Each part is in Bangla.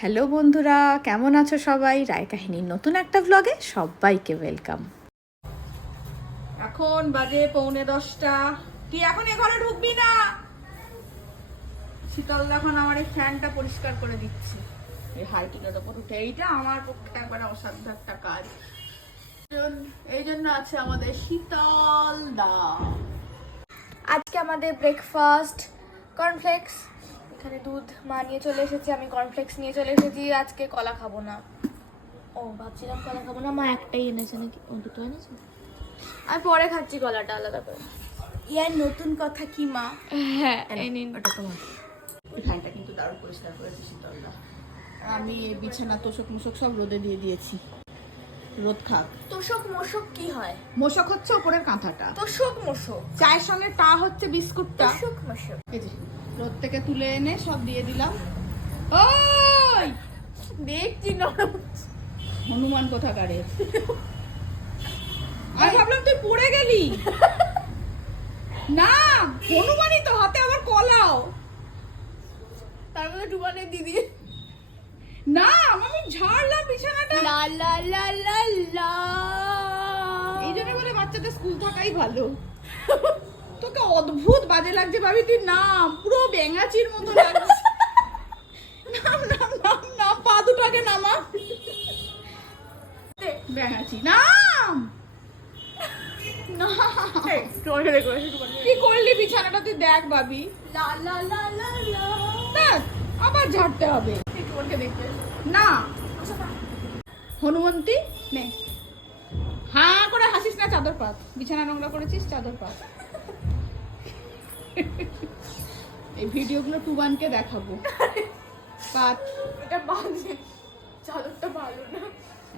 হ্যালো বন্ধুরা কেমন আছো সবাই? রায় কাহিনীর নতুন একটা ব্লগে সবাইকে ওয়েলকাম এখন বাজে পৌনে দশটা। তুই এখন এ ঘরে ঢুকবি না। শীতল এখন আমার এই ফ্যানটা পরিষ্কার করে দিচ্ছে। এই হাইটিনের ওপর উঠে। এইটা আমার পক্ষে একবারে অসাধ্য একটা কাজ। এই জন্য আছে আমাদের শীতল দা। আজকে আমাদের ব্রেকফাস্ট কর্নফ্লেক্স এখানে দুধ মা নিয়ে চলে এসেছে আমি কর্নফ্লেক্স নিয়ে চলে এসেছি আজকে কলা খাব না। ও ভাবছিলাম কলা খাব না মা একটাই এনেছে নাকি? ও দুটো এনেছে? আমি পরে খাচ্ছি কলাটা আলাদা করে। ইয়ার নতুন কথা কি মা? হ্যাঁ ওটা তোমার। এই ফ্যানটা কিন্তু দারুণ পরিষ্কার করেছে শীতলদা। আর আমি বিছানা তোষক মুষক সব রোদে দিয়ে দিয়েছি। রোদ খাক। তোষক মোষক কি হয়? মোষক হচ্ছে ওপরের কাঁথাটা। তোষক মোষক। চায়ের সঙ্গে টা হচ্ছে বিস্কুটটা। তোষক মোষক। এই যে। রোদ থেকে তুলে এনে সব দিয়ে দিলাম। ওই! দেখছি নরম। হনুমান কোথাকারে? আমি ভাবলাম তুই পড়ে গেলি। না হনুমানই তো হাতে আবার কলাও। তার মধ্যে ডুবানে দিদি না আমি ঝাড়লাম বিছানাটা। লা লা লা লা লা। এই জন্য বলে বাচ্চাদের স্কুল থাকাই ভালো। তোকে অদ্ভুত বাজে লাগছে ভাবি তুই নাম পুরো ব্যাঙাচির মতো লাগছে। নাম নাম নাম নাম পা দুটাকে নামা। ব্যাঙাচি নাম! কি করলি বিছানাটা তুই দেখ ভাবি। দেখ আবার ঝাড়তে হবে। না। হনুমন্তী নে। হা করে হাসিস না চাদর পাত। বিছানা নোংরা করেছিস চাদর পাত। এই ভিডিওগুলো টুবানকে দেখাবো। পাত। এটা বাজে। চাদরটা ভালো না।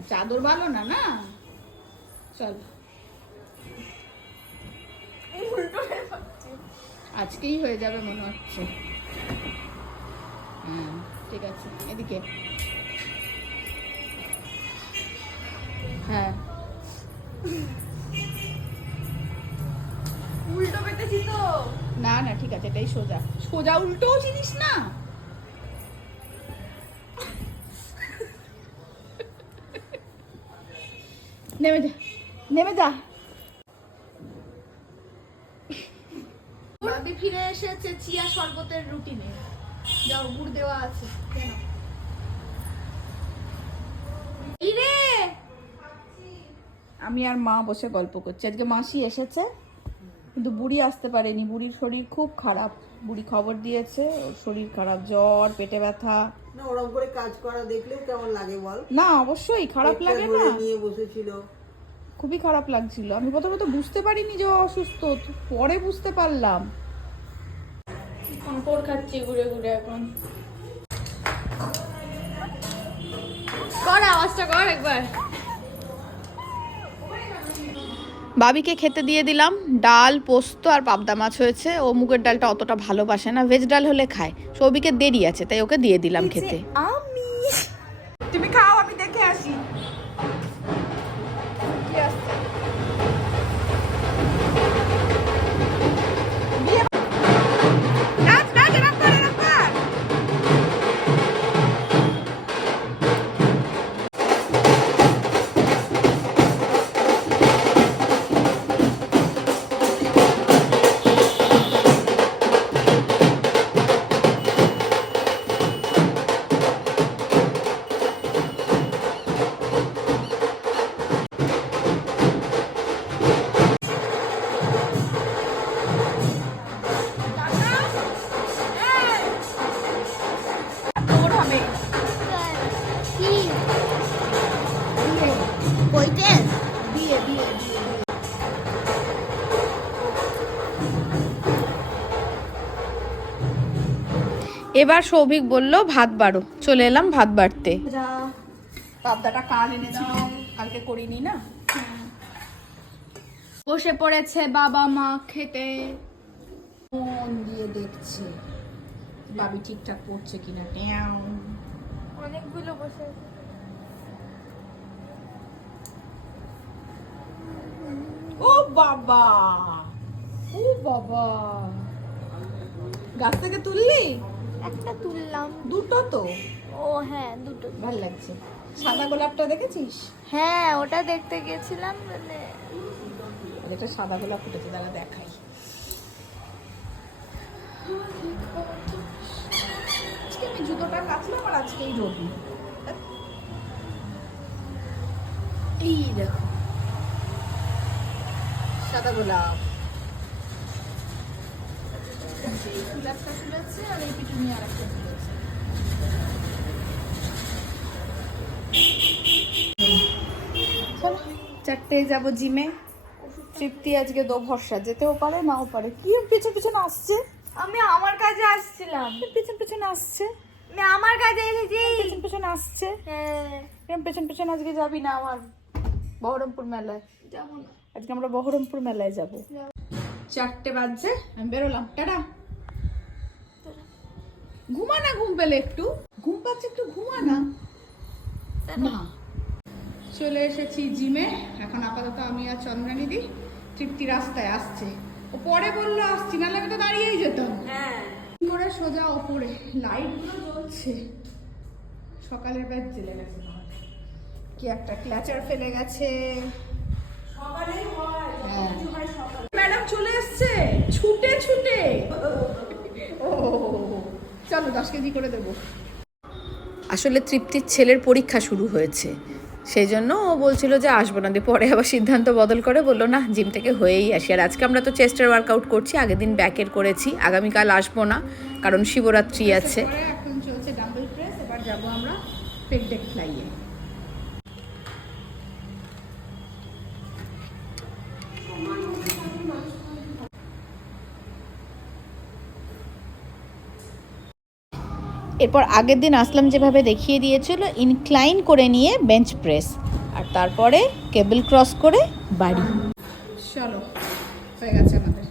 চাদর ভালো না না? চল। আজকেই হয়ে যাবে মনে হচ্ছে। হ্যাঁ ঠিক আছে। এদিকে। হ্যাঁ। উল্টো পেতেছি তো। না না ঠিক আছে এটাই সোজা। সোজা উল্টোও চিনিস না? নেমে যা নেমে যা। ফিরে এসেছে চিয়া শরবতের রুটিনে যাও গুড় দেওয়া আছে কেন এই রে! আমি আর মা বসে গল্প করছি। আজকে মাসি এসেছে। কিন্তু বুড়ি আসতে পারেনি। বুড়ির শরীর খুব খারাপ। বুড়ি খবর দিয়েছে ওর শরীর খারাপ জ্বর পেটে ব্যথা। না ওরকম করে কাজ করা দেখলেও কেমন লাগে বল? না অবশ্যই খারাপ লাগে না। নিয়ে বসেছিল। খুবই খারাপ লাগছিল। আমি প্রথমে তো বুঝতে পারিনি যে অসুস্থ পরে বুঝতে পারলাম। পাঁপড় খাচ্ছি ঘুরে ঘুরে এখন। কর আওয়াজটা কর একবার। বাবিকে খেতে দিয়ে দিলাম। ডাল পোস্ত আর পাবদা মাছ হয়েছে। ও মুগের ডালটা অতটা ভালোবাসে না। ভেজ ডাল হলে খায়। সবিকে দেরি আছে তাই ওকে দিয়ে দিলাম খেতে। তুমি খাও আমি দেখে আসি। এবার সৌভিক বলল ভাত বাড়ো। চলে এলাম ভাত বাড়তে। পাবদাটা কাল এনেছিলাম কালকে করিনি না? বসে পড়েছে বাবা মা খেতে। মন দিয়ে দেখছে বাবি ঠিকঠাক পড়ছে কিনা ট্যাও। অনেকগুলো বসে ও বাবা ও বাবা। গাছ থেকে তুললি? একটা তুললাম। দুটো তো? ও হ্যাঁ দুটো। ভালো লাগছে। সাদা গোলাপটা দেখেছিস? হ্যাঁ ওটা দেখতে গেছিলাম মানে একটা সাদা গোলাপ ফুটেছে দাঁড়া দেখাই। আজকে আমি জুতোটা কাচলাম আর আজকেই নেই। এই দেখো। সাদা গোলাপ। এই গোলাপটা ফুলেছে আর এই পিটুনি আর একটা ফুলেছে চারটে যাব জিমে। তৃপ্তি আজকে দো ভরসা। যেতেও পারে নাও পারে। কি পেছন পেছন আসছে? আমি আমার কাজে আসছিলাম। পেছন পেছন আসছে। আমি আমার কাজে এসেছি। পেছন পেছন আসছে। হ্যাঁ। এরকম পেছন পেছন আজকে যাবি না আমার বহরমপুর মেলায়? যেমন আজকে আমরা বহরমপুর মেলায় যাব। চারটে বাজছে। আমি বেরোলাম। টাটা। ঘুমা না ঘুম পেলে একটু? ঘুম পাচ্ছে একটু ঘুমা না। না। চলে এসেছি জিমে। এখন আপাতত আমি আর চন্দ্রানী দি তৃপ্তি রাস্তায় আসছে। ও পরে বলল আসছি নাহলে আমি তো দাঁড়িয়েই যেতাম। হ্যাঁ। করে সোজা ওপরে। লাইটগুলো জ্বলছে। সকালের ব্যাগ জেলে গেছে। কি একটা ক্ল্যাচার ফেলে গেছে। হ্যাঁ। ম্যাডাম চলে এসছে। ছুটে ছুটে। ও চলো দশ কেজি করে দেবো। আসলে তৃপ্তির ছেলের পরীক্ষা শুরু হয়েছে। সেই জন্য ও বলছিল যে আসব না। দিয়ে পরে আবার সিদ্ধান্ত বদল করে বলল না জিম থেকে হয়েই আসি। আর আজকে আমরা তো চেস্টের ওয়ার্কআউট করছি আগের দিন ব্যাকের করেছি। আগামীকাল আসব না কারণ শিবরাত্রি আছে। এখন চলছে ডাম্বল প্রেস এবার যাব আমরা পেক এরপর আগের দিন আসলাম যেভাবে দেখিয়ে দিয়েছিল ইনক্লাইন করে নিয়ে বেঞ্চ প্রেস আর তারপরে কেবল ক্রস করে বাড়ি। চলো হয়ে গেছে আমাদের।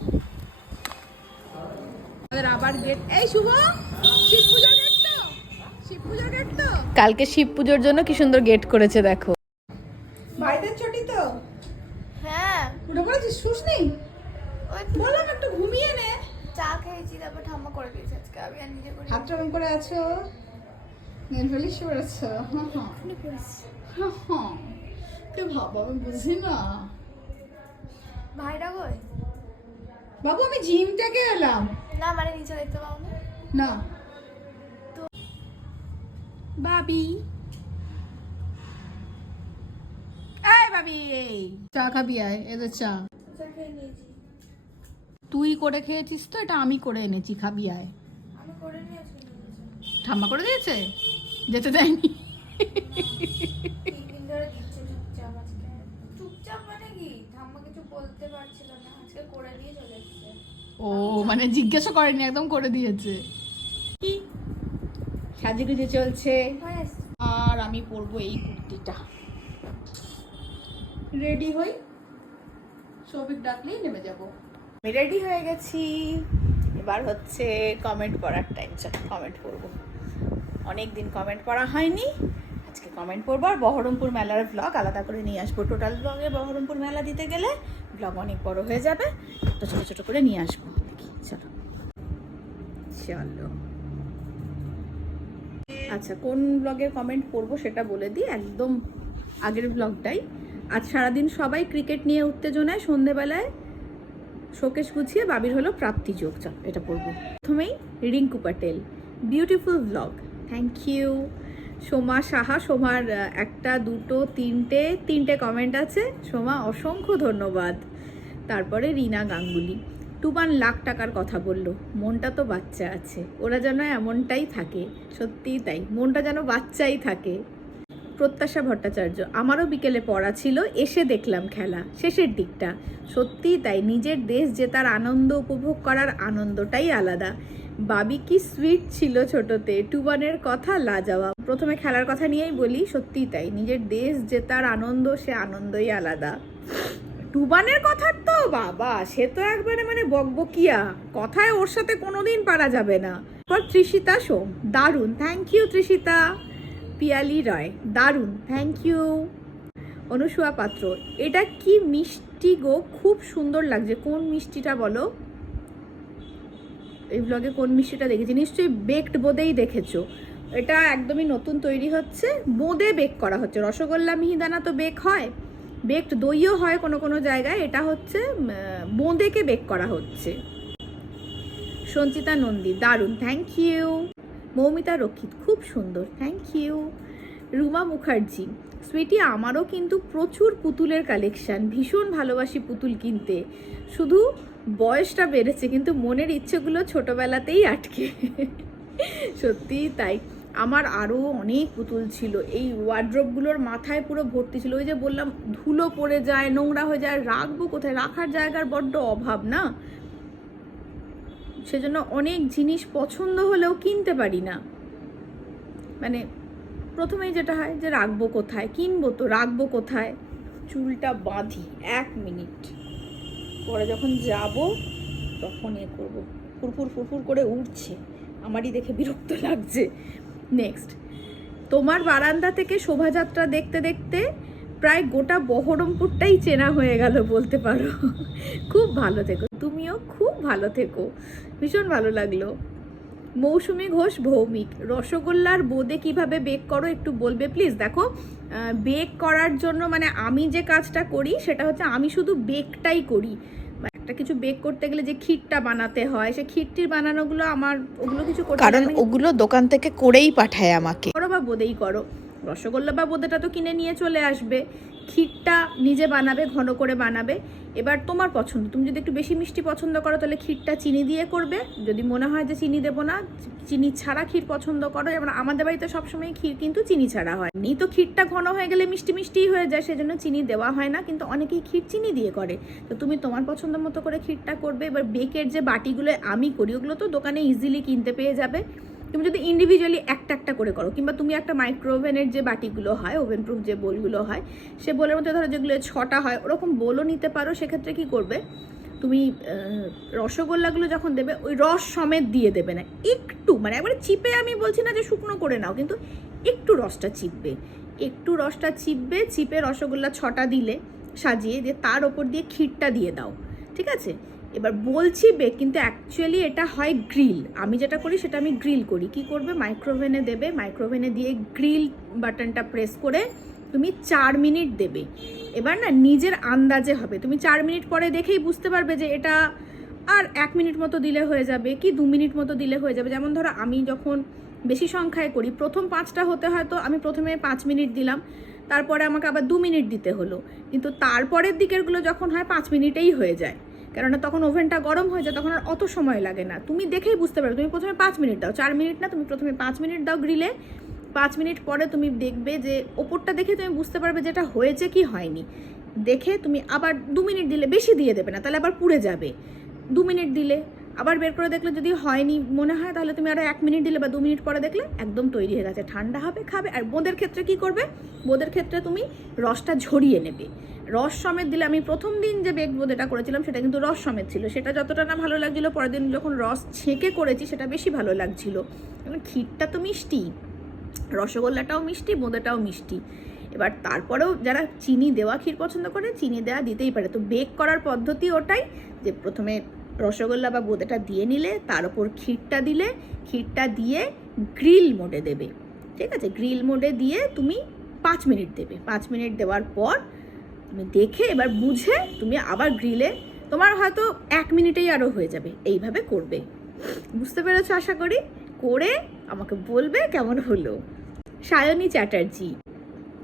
আমাদের আবার গেট এই শুভ শিব পূজার গেট তো? শিব পূজার গেট তো? কালকে শিব পুজোর জন্য কি সুন্দর গেট করেছে দেখো। ভাইদের ছুটি তো? হ্যাঁ। উঠে পড়েছিস? শুস নেই ওই নিজে করি আছো? নেল পলিশ করেছ হ্যাঁ তো ভাবো আমি বুঝি না। ভাইরা কই? বাবু আমি জিম থেকে এলাম। না মানে নিচে দেখতে পাও না? না। বাবি। এই বাবি চা খাবি আয় এদের চা। তুই করে খেয়েছিস তো এটা আমি করে এনেছি খাবি আয়। আমি করে নিয়েছি নিয়েছি। ঠাম্মা করে দিয়েছে? যেতে দেয়নি। মানে ও মানে জিজ্ঞাসা করেনি একদম করে দিয়েছে। কি? সাজুগুজু চলছে। হয়ে। আর আমি পরবো এই কুর্তিটা। রেডি হই? সৌভিক ডাকলেই নেমে যাব। আমি রেডি হয়ে গেছি। এবার হচ্ছে কমেন্ট পড়ার টাইম চল কমেন্ট পড়ব। অনেক দিন কমেন্ট করা হয়নি। আজকে কমেন্ট পড়ব আর বহরমপুর মেলার ব্লগ আলাদা করে নিয়ে আসব। টোটাল ব্লগে বহরমপুর মেলা দিতে গেলে ব্লগ অনেক বড় হয়ে যাবে। তো ছোটো ছোটো করে নিয়ে আসব। দেখি, চলো। চলো। আচ্ছা কোন ব্লগের কমেন্ট পড়ব সেটা বলে দিই। একদম আগের ব্লগটাই আজ সারাদিন সবাই ক্রিকেট নিয়ে উত্তেজনায় সন্ধেবেলায় শোকেশ গুছিয়ে বাবির হলো প্রাপ্তি যোগ। চল, এটা পড়ব। প্রথমেই Rinku Patel beautiful blog thank you Soma Saha, সোমার একটা, দুটো, তিনটে তিনটে কমেন্ট আছে। সোমা, অসংখ্য ধন্যবাদ। তারপরে রিনা গাঙ্গুলি। টুবান লাখ টাকার কথা বলল, মনটা তো বাচ্চা আছে। ওরা যেন এমনটাই থাকে, সত্যিই তাই, মনটা যেন বাচ্চাই থাকে। প্রত্যাশা ভট্টাচার্য, আমারও বিকেলে পড়া ছিল, এসে দেখলাম খেলা, শেষের দিকটা। সত্যিই তাই, নিজের দেশ জেতার আনন্দ উপভোগ করার আনন্দটাই আলাদা। বাবি কি সুইট ছিল ছোটতে? টুবানের কথা লাজাওয়া। প্রথমে খেলার কথা নিয়েই বলি, সত্যিই তাই। নিজের দেশ, জেতার আনন্দ, সে আনন্দই আলাদা। টুবানের কথা তো বাবা, সে তো একবারে মানে বকবকিয়া। কথায় ওর সাথে কোনোদিন পারা যাবে না। পর তৃষিতা সোম। দারুণ। Thank you Trishita Piyali Roy. দারুণ। থ্যাংক ইউ অনুসুয়া পাত্র। এটা কি মিষ্টি গো? খুব সুন্দর লাগছে। কোন মিষ্টিটা বলো? এই ব্লগে কোন মিষ্টিটা দেখেছি? নিশ্চয়ই বেকড বোধেই দেখেছ। এটা একদমই নতুন তৈরি হচ্ছে। বোঁদে বেক করা হচ্ছে। রসগোল্লা, মিহিদানা তো বেক হয়। বেকড দইও হয় কোনো কোনো জায়গায়। এটা হচ্ছে বোঁদেকে বেক করা হচ্ছে। সঞ্চিতা নন্দী, দারুণ। থ্যাংক ইউ মৌমিতা রক্ষিত, খুব সুন্দর। থ্যাংক ইউ রুমা মুখার্জি সুইটি আমারও কিন্তু প্রচুর পুতুলের কালেকশান ভীষণ ভালোবাসি পুতুল কিনতে। শুধু বয়সটা বেড়েছে, কিন্তু মনের ইচ্ছেগুলো ছোটবেলাতেই আটকে। সত্যিই তাই। আমার আরও অনেক পুতুল ছিল, এই ওয়ার্ড্রপগুলোর মাথায় পুরো ভর্তি ছিল। ওই যে বললাম, ধুলো পড়ে যায়, নোংরা হয়ে যায়, রাখব কোথায়? রাখার জায়গার বড্ড অভাব না? সেজন্য অনেক জিনিস পছন্দ হলেও কিনতে পারি না। মানে প্রথমেই যেটা হয় যে, রাখব কোথায়? কিনবো তো, রাখব কোথায়? চুলটা বাঁধি, এক মিনিট। পরে যখন যাব, তখন এ করব। ফুরফুর ফুরফুর করে উঠছে। আমারই দেখে বিরক্ত লাগছে। নেক্সট তোমার বারান্দা থেকে শোভাযাত্রা দেখতে দেখতে প্রায় গোটা বহরমপুরটাই চেনা হয়ে গেল বলতে পারো। খুব ভালো থেকো। তুমিও খুব ভালো থেকো। ভীষণ ভালো লাগল। মৌসুমি ঘোষ ভৌমিক। রসগোল্লার বোঁদে কীভাবে বেক করো একটু বলবে প্লিজ দেখো বেক করার জন্য মানে আমি যে কাজটা করি, সেটা হচ্ছে আমি শুধু বেকটাই করি। একটা কিছু বেক করতে গেলে যে ক্ষীরটা বানাতে হয় সে ক্ষীরটির বানানোগুলো আমার ওগুলো কিছু কারণ ওগুলো দোকান থেকে করেই পাঠায় আমাকে। করো বা বোধেই করো। রসগোল্লা বা বোঁদেটা তো কিনে নিয়ে চলে আসবে। ক্ষীরটা নিজে বানাবে, ঘন করে বানাবে। এবার তোমার পছন্দ, তুমি যদি একটু বেশি মিষ্টি পছন্দ করো তাহলে ক্ষীরটা চিনি দিয়ে করবে। যদি মনে হয় যে চিনি দেবো না, চিনি ছাড়া ক্ষীর পছন্দ করো। যেমন আমাদের বাড়িতে সবসময় ক্ষীর কিন্তু চিনি ছাড়া হয়। নি তো ক্ষীরটা ঘন হয়ে গেলে মিষ্টি মিষ্টিই হয়ে যায়, সেজন্য চিনি দেওয়া হয় না, কিন্তু অনেকেই ক্ষীর চিনি দিয়ে করে। তো তুমি তোমার পছন্দ মতো করে ক্ষীরটা করবে। এবার বেকের যে বাটিগুলো আমি করি, ওগুলো তো দোকানে ইজিলি কিনতে পেয়ে যাবে। তুমি যদি ইন্ডিভিজুয়ালি একটা একটা করে করো, কিংবা তুমি একটা মাইক্রোওভেনের যে বাটিগুলো হয় ওভেন প্রুফ যে বোলগুলো হয়, সে বোলের মধ্যে ধরো যেগুলো ছটা হয়, ওরকম বোলও নিতে পারো, সেক্ষেত্রে কি করবে? তুমি রসগোল্লাগুলো যখন দেবে, ওই রস সমেত দিয়ে দেবে না। একটু মানে একবারে চিপে আমি বলছি না যে শুকনো করে নাও, কিন্তু একটু রসটা চিপবে। একটু রসটা চিপবে, চিপে রসগোল্লা ছটা দিলে সাজিয়ে দিয়ে তার ওপর দিয়ে ক্ষীরটা দিয়ে দাও। ঠিক আছে? এবার বলছি বে, কিন্তু অ্যাকচুয়ালি এটা হয় গ্রিল আমি যেটা করি সেটা আমি গ্রিল করি। কি করবে? মাইক্রোওভেনে দেবে। মাইক্রোওভেনে দিয়ে গ্রিল বাটনটা প্রেস করে তুমি চার মিনিট দেবে। এবার না নিজের আন্দাজে হবে। তুমি চার মিনিট পরে দেখেই বুঝতে পারবে যে এটা আর এক মিনিট মতো দিলে হয়ে যাবে কি দু মিনিট মতো দিলে হয়ে যাবে। যেমন ধরো আমি যখন বেশি সংখ্যায় করি, প্রথম পাঁচটা হতে হয়তো আমি প্রথমে পাঁচ মিনিট দিলাম, তারপরে আমাকে আবার দু মিনিট দিতে হলো। কিন্তু তারপরের দিকেরগুলো যখন হয় পাঁচ মিনিটেই হয়ে যায়। কেননা তখন ওভেনটা গরম হয়ে যায়, তখন আর অত সময় লাগে না। তুমি দেখেই বুঝতে পারবে, তুমি প্রথমে পাঁচ মিনিট দাও, চার মিনিট না, তুমি প্রথমে পাঁচ মিনিট দাও গ্রিলে। পাঁচ মিনিট পরে তুমি দেখবে যে ওপরটা দেখে তুমি বুঝতে পারবে যেটা হয়েছে কি হয়নি। দেখে তুমি আবার দু মিনিট দিলে, বেশি দিয়ে দেবে না, তাহলে আবার পুড়ে যাবে। দু মিনিট দিলে আবার বের করে দেখলে যদি হয়নি মনে হয়, তাহলে তুমি আরও এক মিনিট দিলে বা দু মিনিট পরে দেখলে একদম তৈরি হয়ে গেছে। ঠান্ডা হবে, খাবে। আর বোঁদের ক্ষেত্রে কি করবে? বোঁদের ক্ষেত্রে তুমি রসটা ঝরিয়ে নেবে। রস সমেত দিলে, আমি প্রথম দিন যে বেগ বোঁদেটা করেছিলাম, সেটা কিন্তু রস সমেত ছিল। সেটা যতটা না ভালো লাগছিল, পরের দিন যখন রস ছেঁকে করেছি, সেটা বেশি ভালো লাগছিল। এবং ক্ষীরটা তো মিষ্টি, রসগোল্লাটাও মিষ্টি, বোঁদেটাও মিষ্টি। এবার তারপরেও যারা চিনি দেওয়া ক্ষীর পছন্দ করে, চিনি দেওয়া দিতেই পারে। তো বেক করার পদ্ধতি ওটাই, যে প্রথমে রসগোল্লা বা বোঁদেটা দিয়ে নিলে, তার উপর ক্ষীরটা দিলে, ক্ষীরটা দিয়ে গ্রিল মোডে দেবে। ঠিক আছে? গ্রিল মোডে দিয়ে তুমি পাঁচ মিনিট দেবে। পাঁচ মিনিট দেওয়ার পর তুমি দেখে এবার বুঝে তুমি আবার গ্রিলে, তোমার হয়তো এক মিনিটেই আরও হয়ে যাবে। এইভাবে করবে। বুঝতে পেরেছ আশা করি? করে আমাকে বলবে কেমন হলো। সায়নী চ্যাটার্জি,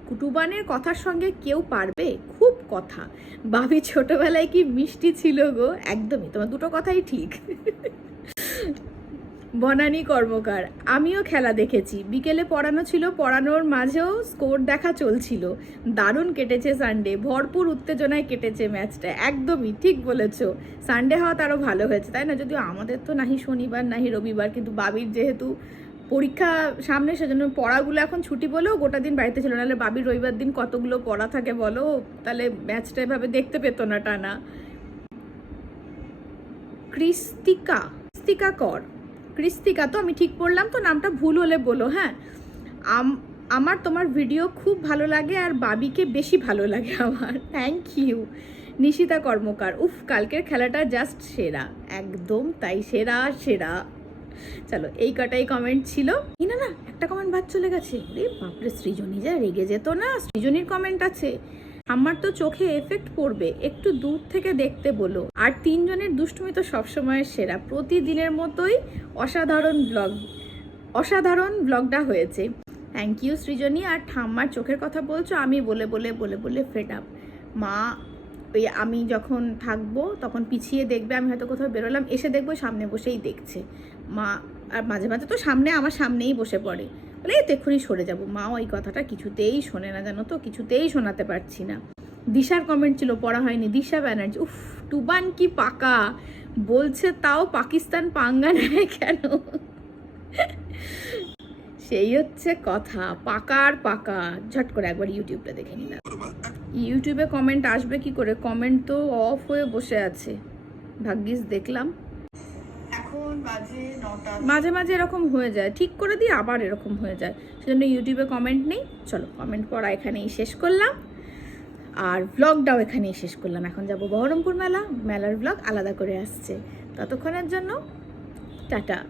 কুটুবানের কথার সঙ্গে কেউ পারবে? খুব কথা। ভাবি, ছোটবেলায় কি মিষ্টি ছিল গো? একদমই, তোমার দুটো কথাই ঠিক। বনানী কর্মকার, আমিও খেলা দেখেছি। বিকেলে পড়ানো ছিল, পড়ানোর মাঝেও স্কোর দেখা চলছিল। দারুণ কেটেছে সানডে, ভরপুর উত্তেজনায় কেটেছে ম্যাচটা। একদমই, ঠিক বলেছ। সানডে হওয়া তারও ভালো হয়েছে, তাই না? যদিও আমাদের তো নাহি শনিবার, নাহি রবিবার, কিন্তু বাবির যেহেতু পরীক্ষা সামনে, সেজন্য পড়াগুলো এখন ছুটি বলেও গোটা দিন বাড়িতে ছিল নাহলে বাবির রবিবার দিন কতগুলো পড়া থাকে বলো? তাহলে ম্যাচটা এভাবে দেখতে পেতো না টানা। ক্রিস্তিকা ক্রিস্তিকা কর। ক্রিস্তিকা তো আমি ঠিক পড়লাম তো নামটা ভুল হলে বলো হ্যাঁ? আম- আমার তোমার ভিডিও খুব ভালো লাগে আর বাবিকে বেশি ভালো লাগে আমার। থ্যাংক ইউ নিশিতা কর্মকার, উফ, কালকের খেলাটা জাস্ট সেরা। একদম তাই, সেরা সেরা। চলো, এই কটাই কমেন্ট ছিল। না না, একটা কমেন্ট বাদ চলে গেছে। রে বাপরে, সৃজনী যা রেগে যেত না। সৃজনীর কমেন্ট আছে, আমার তো চোখে এফেক্ট পড়বে, একটু দূর থেকে দেখতে বলো। আর তিনজনের দুষ্টুমি তো সবসময়ের সেরা। প্রতিদিনের মতোই অসাধারণ ব্লগ অসাধারণ ব্লগটা হয়েছে। থ্যাংক ইউ সৃজনী। আর ঠাম্মার চোখের কথা বলছো, আমি বলে বলে বলে বলে ফেড আপ মা আমি যখন থাকব, তখন পিছিয়ে দেখবে, আমি হয়তো কোথাও বেরোলাম, এসে দেখব সামনে বসেই দেখছে। মা, আর মাঝে মাঝে তো সামনে, আমার সামনেই বসে পড়ে। বলে, এই তো এক্ষুনি সরে যাব। মা ওই কথাটা কিছুতেই শোনে না জানো তো, কিছুতেই শোনাতে পারছি না। দিশার কমেন্ট ছিল, পড়া হয়নি। দিশা ব্যানার্জি, উফ, টুবান কি পাকা! বলছে তাও পাকিস্তান পাঙ্গা নেয় কেন? সেই হচ্ছে কথা, পাকা আর পাকা। ঝট করে একবার ইউটিউবটা দেখে নিলাম। ইউটিউবে কমেন্ট আসবে কি করে? কমেন্ট তো অফ হয়ে বসে আছে। ভাগ্যিস দেখলাম। এখন বাজে নটা। মাঝে মাঝে এরকম হয়ে যায়। ঠিক করে দিয়ে আবার এরকম হয়ে যায়। সেজন্য ইউটিউবে কমেন্ট নেই। চলো কমেন্ট পড়া এখানেই শেষ করলাম। আর ব্লগটাও এখানেই শেষ করলাম। এখন যাব বহরমপুর মেলা। মেলার ব্লগ আলাদা করে আসছে। ততক্ষণের জন্য টাটা।